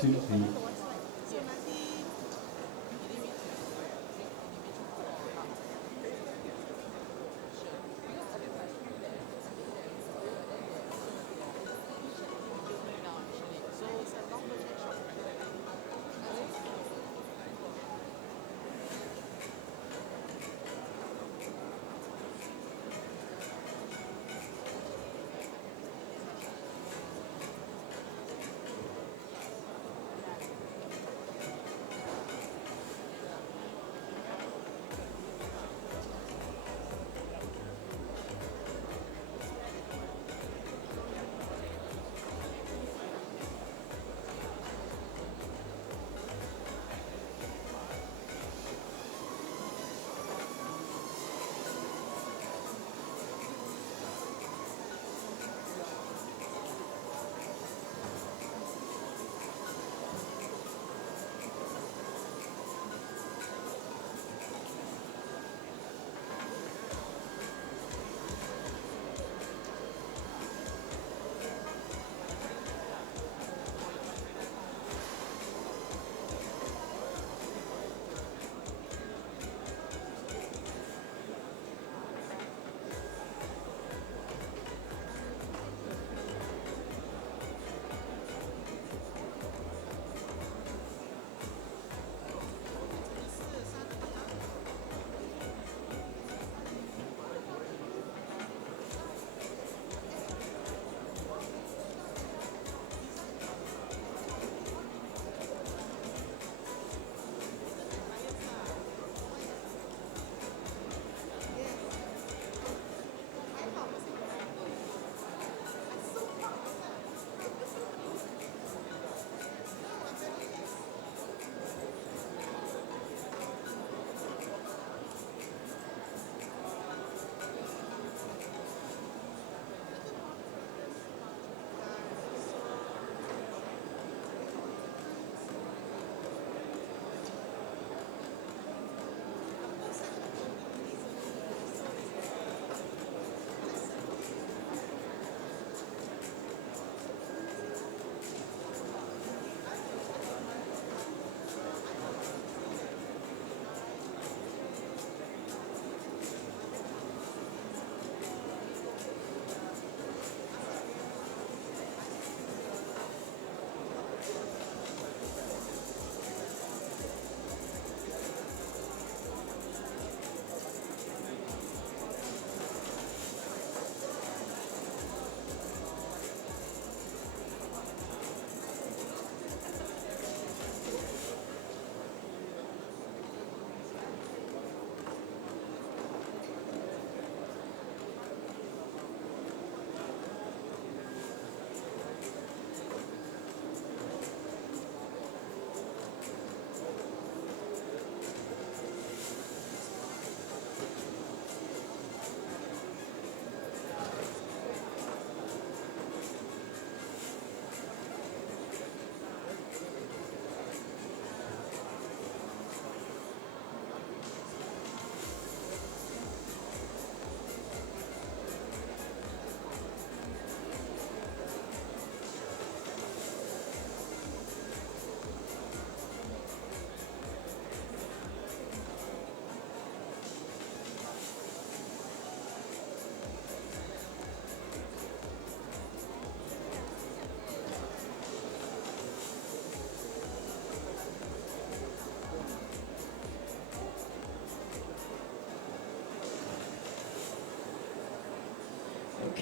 to the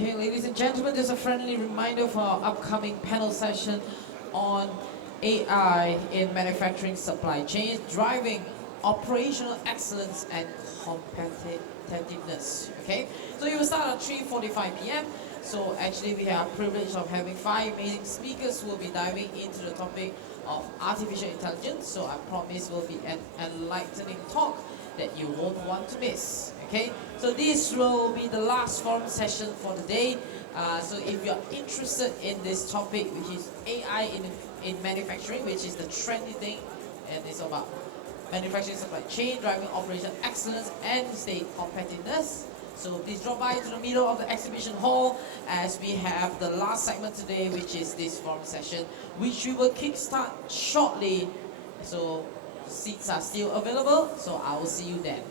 Okay, ladies and gentlemen, just a friendly reminder for our upcoming panel session on AI in manufacturing supply chain, driving operational excellence and competitiveness. Okay, so you will start at 3:45 p.m. So actually we are privileged of having 5 amazing speakers who will be diving into the topic of artificial intelligence. So I promise will be an enlightening talk that you won't want to miss. Okay, so this will be the last forum session for the day. So if you're interested in this topic, which is AI in manufacturing, which is the trendy thing, and it's about manufacturing supply chain, driving operational excellence, and state competitiveness. So please drop by to the middle of the exhibition hall as we have the last segment today, which is this forum session, which we will kickstart shortly. So seats are still available, so I will see you then.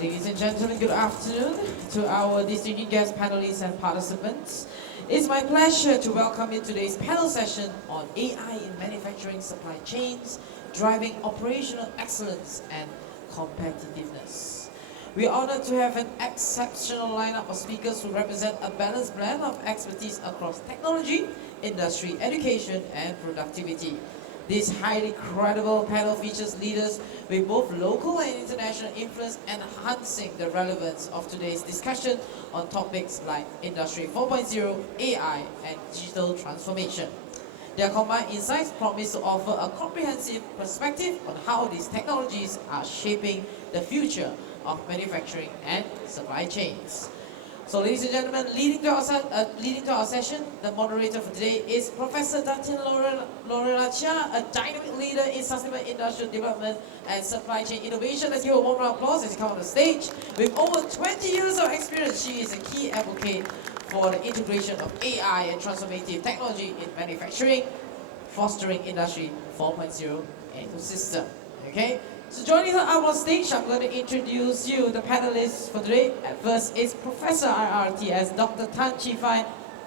Ladies and gentlemen, good afternoon to our distinguished guest panelists and participants. It's my pleasure to welcome you to today's panel session on AI in manufacturing supply chains, driving operational excellence and competitiveness. We are honored to have an exceptional lineup of speakers who represent a balanced blend of expertise across technology, industry, education, and productivity. This highly credible panel features leaders with both local and international influence, enhancing the relevance of today's discussion on topics like Industry 4.0, AI, and digital transformation. Their combined insights promise to offer a comprehensive perspective on how these technologies are shaping the future of manufacturing and supply chains. So, ladies and gentlemen, leading to our session, the moderator for today is Professor Dr. Lorela Chee, a dynamic leader in sustainable industrial development and supply chain innovation. Let's give a warm round of applause as she comes on the stage. With over 20 years of experience, she is a key advocate for the integration of AI and transformative technology in manufacturing, fostering Industry 4.0 ecosystem. Okay? So joining her up on stage, I'm going to introduce you, the panelists for today. At first is Professor IRTS, Dr. Tan Chee Fai,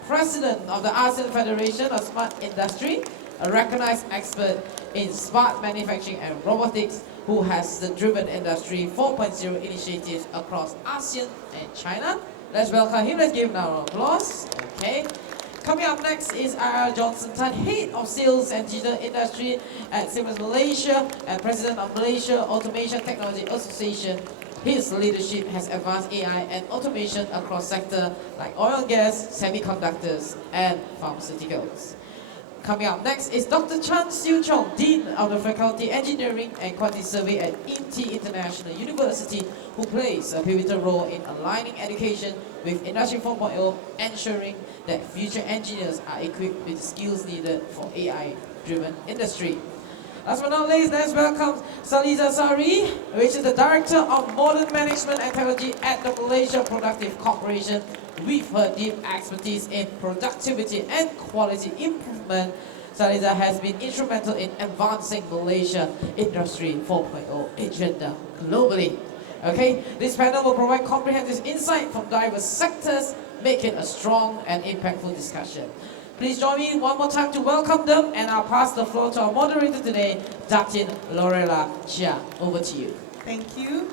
President of the ASEAN Federation of Smart Industry, a recognized expert in smart manufacturing and robotics, who has driven Industry 4.0 initiatives across ASEAN and China. Let's welcome him. Let's give him a round of applause. Okay. Coming up next is R.R. Johnson Tan, Head of Sales and Digital Industry at Siemens Malaysia and President of Malaysia Automation Technology Association. His leadership has advanced AI and automation across sectors like oil and gas, semiconductors, and pharmaceuticals. Coming up next is Dr. Chan Siu Chong, Dean of the Faculty Engineering and Quantity Survey at INTI International University, who plays a pivotal role in aligning education with Industry 4.0, ensuring that future engineers are equipped with the skills needed for AI-driven industry. Last but not least, let's welcome Saliza Sari, which is the Director of Modern Management and Technology at the Malaysia Productive Corporation. With her deep expertise in productivity and quality improvement, Saliza has been instrumental in advancing Malaysia Industry 4.0 agenda globally. Okay, this panel will provide comprehensive insight from diverse sectors, making a strong and impactful discussion. Please join me one more time to welcome them, and I'll pass the floor to our moderator today, Dr. Lorela Chee. Over to you. Thank you.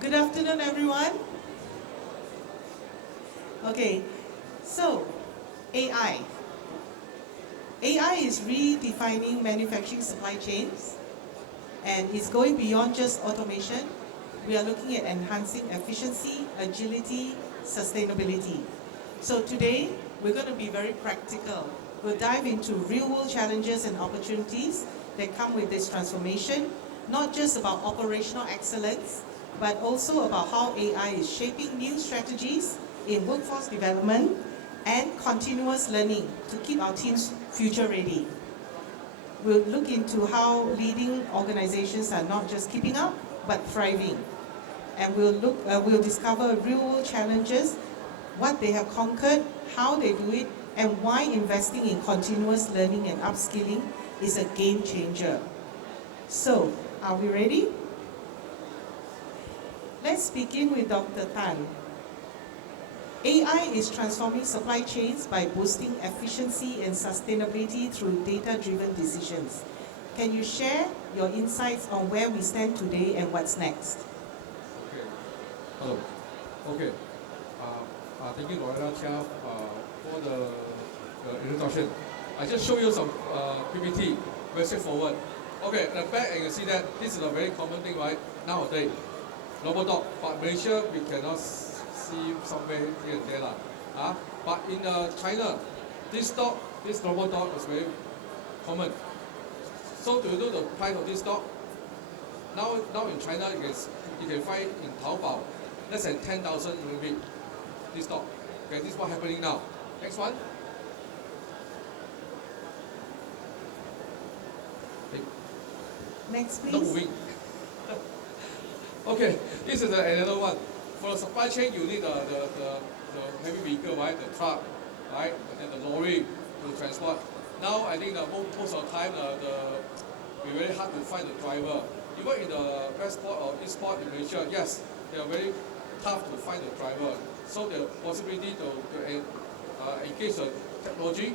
Good afternoon, everyone. Okay, so AI. AI is redefining manufacturing supply chains, and it's going beyond just automation. We are looking at enhancing efficiency, agility, sustainability. So today, we're going to be very practical. We'll dive into real-world challenges and opportunities that come with this transformation, not just about operational excellence, but also about how AI is shaping new strategies in workforce development and continuous learning to keep our teams future ready. We'll look into how leading organizations are not just keeping up, but thriving. And we'll discover real-world challenges, what they have conquered, how they do it, and why investing in continuous learning and upskilling is a game changer. So, are we ready? Let's begin with Dr. Tan. AI is transforming supply chains by boosting efficiency and sustainability through data-driven decisions. Can you share your insights on where we stand today and what's next? Okay. Hello. Okay. Thank you, Lorela Chee, for the introduction. I just show you some PPT, very straightforward. Okay, at the back, you can see that this is a very common thing, right? Nowadays, robot dog, but Malaysia we cannot see somewhere here and there, but in China, this robot dog is very common. So do you know the price of this dog? Now in China, you can find in Taobao less than 10,000 RMB. This dog. Okay, this is what's happening now. Next one. Next, please. Not moving. Okay, this is another one. For the supply chain, you need the heavy vehicle, right? The truck, right? And then the lorry to transport. Now, I think most of the time, it's very hard to find the driver. Even in the west port or east port in Malaysia, yes, they are very tough to find the driver. So the possibility to engage the technology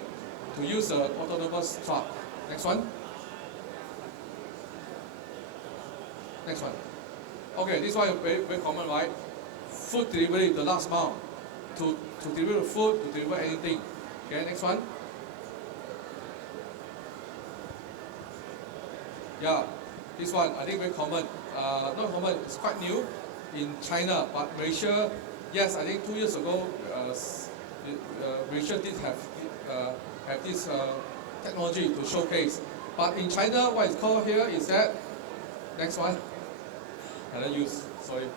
to use the autonomous truck. Next one. Next one. Okay, this one is very, very common, right? Food delivery, the last mile. To deliver the food, to deliver anything. Okay, next one. Yeah, this one I think very common. Not common, it's quite new in China, but Malaysia, yes, I think 2 years ago, Malaysia did have this technology to showcase. But in China, what it's called here is that, next one, I don't use, sorry.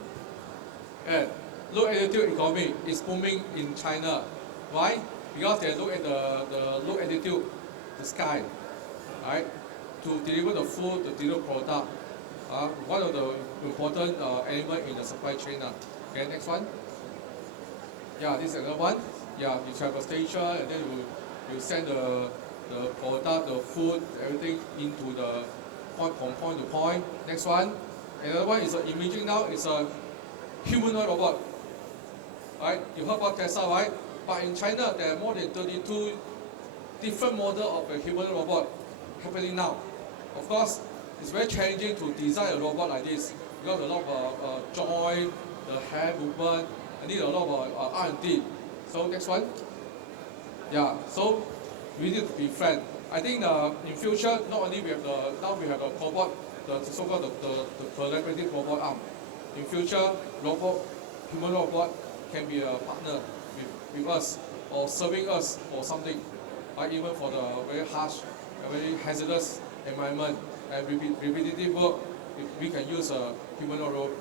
And low altitude economy is booming in China. Why? Because they look at the low altitude, the sky, right? To deliver the food, to deliver product. One of the important element in the supply chain. Okay, next one. Yeah, this is another one. Yeah, you have a station and then you send the product, the food, everything into the point from point to point. Next one. Another one is imaging now. It's a humanoid robot. Right? You heard about Tesla, right? But in China, there are more than 32 different models of a humanoid robot happening now. Of course, it's very challenging to design a robot like this because a lot of joint, the hand movement, I need a lot of R&D. So next one. Yeah, so we need to be friends. I think in future, not only we have now we have a robot, the so-called the collaborative robot arm. In future, human robot can be a partner with us or serving us or something. Even for the very harsh, very hazardous environment and repetitive work, we can use a humanoid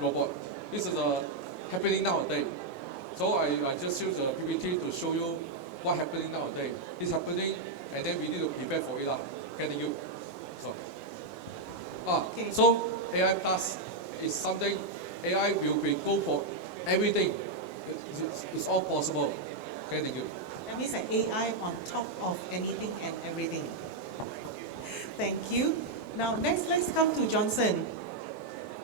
robot. This is happening nowadays. So I just use a PPT to show you what's happening nowadays. It's happening, and then we need to prepare for it. Thank you. So AI Plus is something, AI will be go for everything. It's all possible. Okay, thank you. That means that AI on top of anything and everything. Thank you. Now next, let's come to Johnson.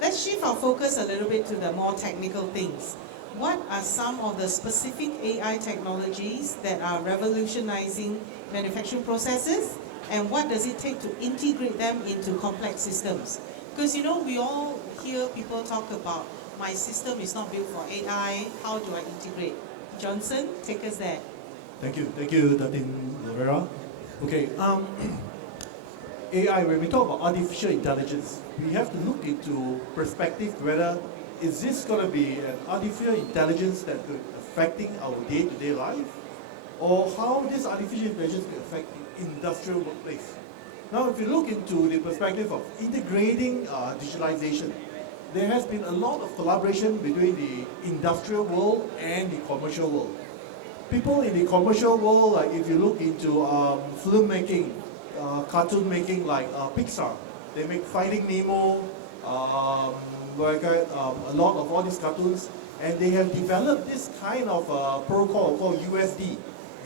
Let's shift our focus a little bit to the more technical things. What are some of the specific AI technologies that are revolutionizing manufacturing processes? And what does it take to integrate them into complex systems? Because we all hear people talk about, my system is not built for AI, how do I integrate? Johnson, take us there. Thank you, Datin Lorera. Okay, AI, when we talk about artificial intelligence, we have to look into perspective whether is this going to be an artificial intelligence that could affecting our day-to-day life, or how this artificial intelligence could affect the industrial workplace. Now, if you look into the perspective of integrating digitalization, there has been a lot of collaboration between the industrial world and the commercial world. People in the commercial world, like if you look into filmmaking, cartoon making, like Pixar, they make Finding Nemo, a lot of all these cartoons, and they have developed this kind of protocol called USD,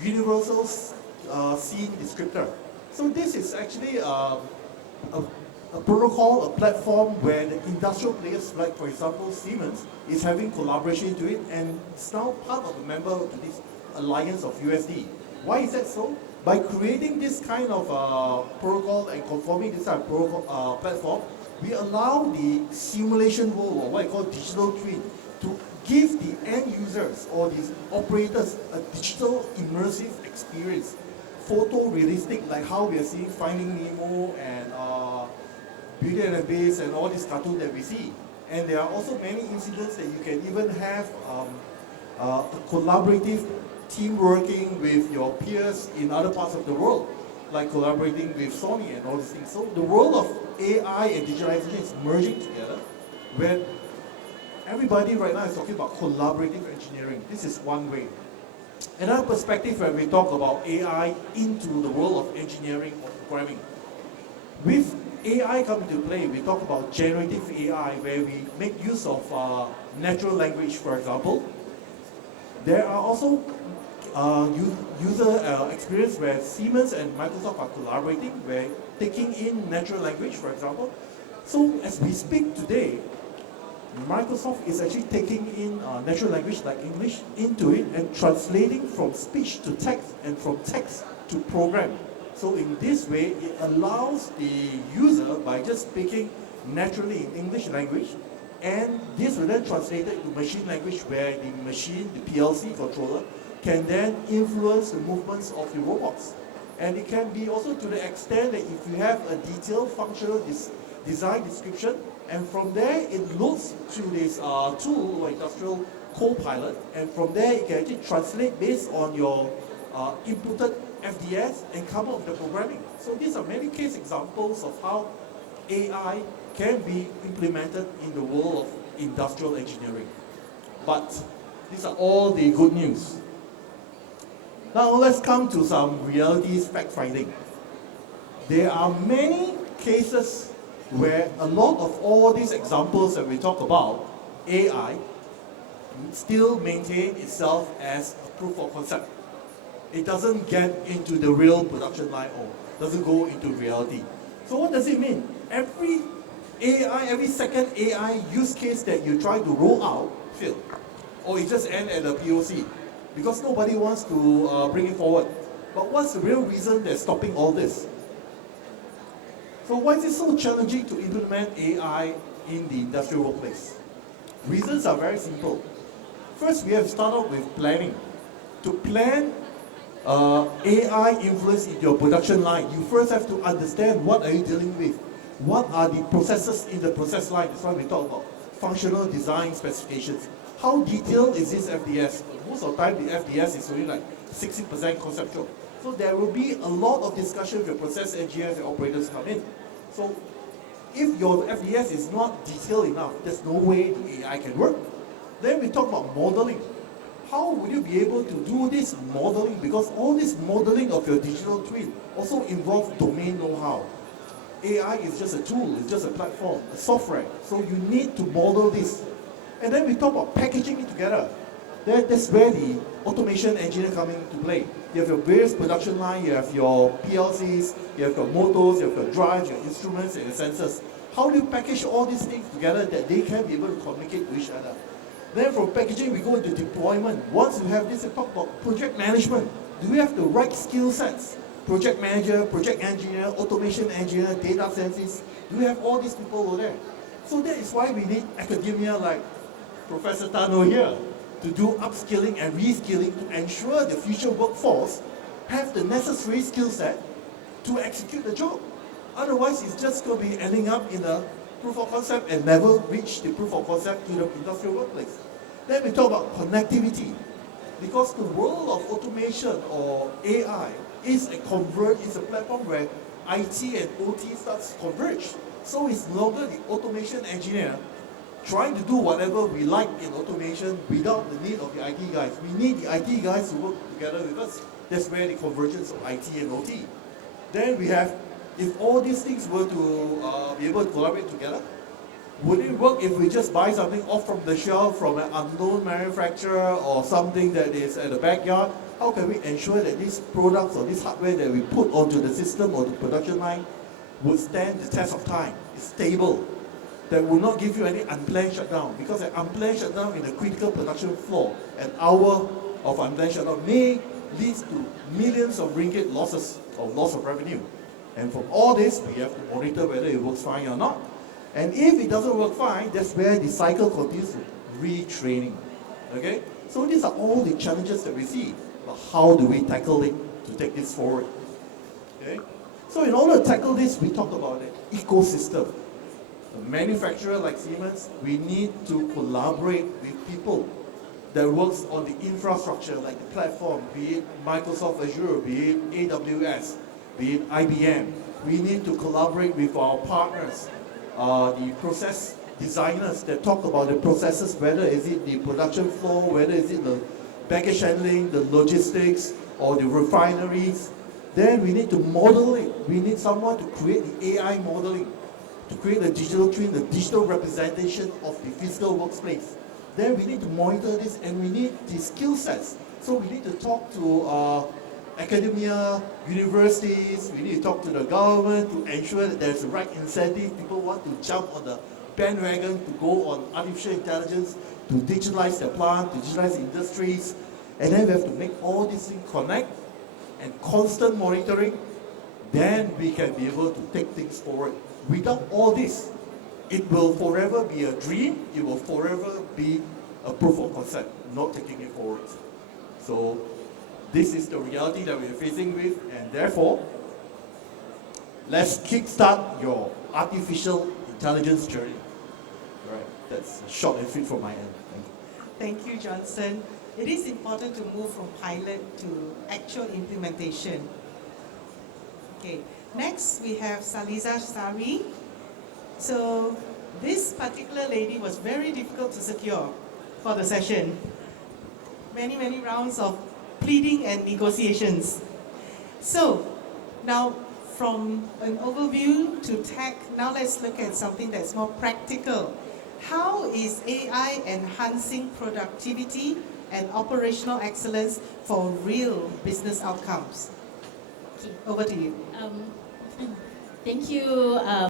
Universal Scene Descriptor. So this is actually a protocol, a platform where the industrial players, like for example Siemens, is having collaboration to it, and it's now part of a member to this alliance of USD. Why is that so? By creating this kind of protocol and conforming this kind of protocol, platform, we allow the simulation world, or what I call digital twin, to give the end users or these operators a digital immersive experience, photorealistic, like how we are seeing Finding Nemo and Beauty and the Beast and all these cartoons that we see. And there are also many incidents that you can even have a collaborative team working with your peers in other parts of the world, like collaborating with Sony and all these things. So the world of AI and digitalization is merging together, where everybody right now is talking about collaborative engineering. This is one way. Another perspective when we talk about AI into the world of engineering or programming. With AI coming to play, we talk about generative AI, where we make use of natural language, for example. There are also user experience where Siemens and Microsoft are collaborating, where taking in natural language, for example. So as we speak today, Microsoft is actually taking in natural language like English into it and translating from speech to text and from text to program. So in this way, it allows the user, by just speaking naturally in English language, and this will then translate it to machine language where the machine, the PLC controller, can then influence the movements of the robots. And it can be also to the extent that if you have a detailed functional design description, and from there it looks to this tool or industrial co-pilot, and from there it can actually translate based on your inputted FDS and come up with the programming. So these are many case examples of how AI can be implemented in the world of industrial engineering. But these are all the good news. Now let's come to some realities fact-finding. There are many cases where a lot of all these examples that we talk about, AI, still maintain itself as a proof of concept. It doesn't get into the real production line or doesn't go into reality. So what does it mean? Every second AI use case that you try to roll out, fail. Or it just ends at a POC. Because nobody wants to bring it forward. But what's the real reason that's stopping all this? So why is it so challenging to implement AI in the industrial workplace? Reasons are very simple. First, we have to start out with planning. To plan AI influence in your production line, you first have to understand what are you dealing with. What are the processes in the process line? That's why we talk about functional design specifications. How detailed is this FDS? Most of the time, the FDS is only like 60% conceptual. So there will be a lot of discussion with your process engineers and operators come in. So if your FDS is not detailed enough, there's no way the AI can work. Then we talk about modeling. How would you be able to do this modeling? Because all this modeling of your digital twin also involves domain know-how. AI is just a tool, it's just a platform, a software. So you need to model this. And then we talk about packaging it together. That's where the automation engineer comes into play. You have your various production line, you have your PLCs, you have your motors, you have your drives, your instruments, and your sensors. How do you package all these things together that they can be able to communicate to each other? Then from packaging, we go into deployment. Once you have this, we talk about project management. Do we have the right skill sets? Project manager, project engineer, automation engineer, data scientists. Do we have all these people over there? So that is why we need academia like Professor Tano here to do upskilling and reskilling to ensure the future workforce have the necessary skill set to execute the job. Otherwise, it's just going to be ending up in a proof of concept and never reach the proof of concept to the industrial workplace. Then we talk about connectivity. Because the world of automation or AI is a platform where IT and OT starts to converge. So it's no longer the automation engineer trying to do whatever we like in automation without the need of the IT guys. We need the IT guys to work together with us. That's where the convergence of IT and OT. Then we have, if all these things were to be able to collaborate together, would it work if we just buy something off from the shelf from an unknown manufacturer or something that is at the backyard? How can we ensure that these products or this hardware that we put onto the system or the production line would stand the test of time? It's stable. That will not give you any unplanned shutdown, because an unplanned shutdown in a critical production floor, an hour of unplanned shutdown may lead to millions of ringgit losses or loss of revenue. And from all this, we have to monitor whether it works fine or not. And if it doesn't work fine, that's where the cycle continues to retraining. Okay? So these are all the challenges that we see. But how do we tackle it to take this forward? Okay? So in order to tackle this, we talk about an ecosystem. A manufacturer like Siemens, we need to collaborate with people that works on the infrastructure, like the platform, be it Microsoft Azure, be it AWS, be it IBM. We need to collaborate with our partners, the process designers that talk about the processes, whether is it the production flow, whether is it the baggage handling, the logistics, or the refineries. Then we need to model it. We need someone to create the AI modeling, to create the digital twin, the digital representation of the physical workplace. Then we need to monitor this, and we need the skill sets. So we need to talk to academia, universities, we need to talk to the government to ensure that there's the right incentive. People want to jump on the bandwagon to go on artificial intelligence, to digitalize their plant, to digitalize industries, and then we have to make all these things connect and constant monitoring, then we can be able to take things forward. Without all this, it will forever be a dream, it will forever be a proof of concept, not taking it forward. So this is the reality that we are facing with, and therefore, let's kickstart your artificial intelligence journey. All right, that's short and sweet from my end. Thank you. Thank you, Johnson. It is important to move from pilot to actual implementation. Okay, next we have Saliza Sari. So this particular lady was very difficult to secure for the session. Many rounds of pleading and negotiations. So now from an overview to tech, now let's look at something that's more practical. How is AI enhancing productivity and operational excellence for real business outcomes? Okay. Over to you. Thank you,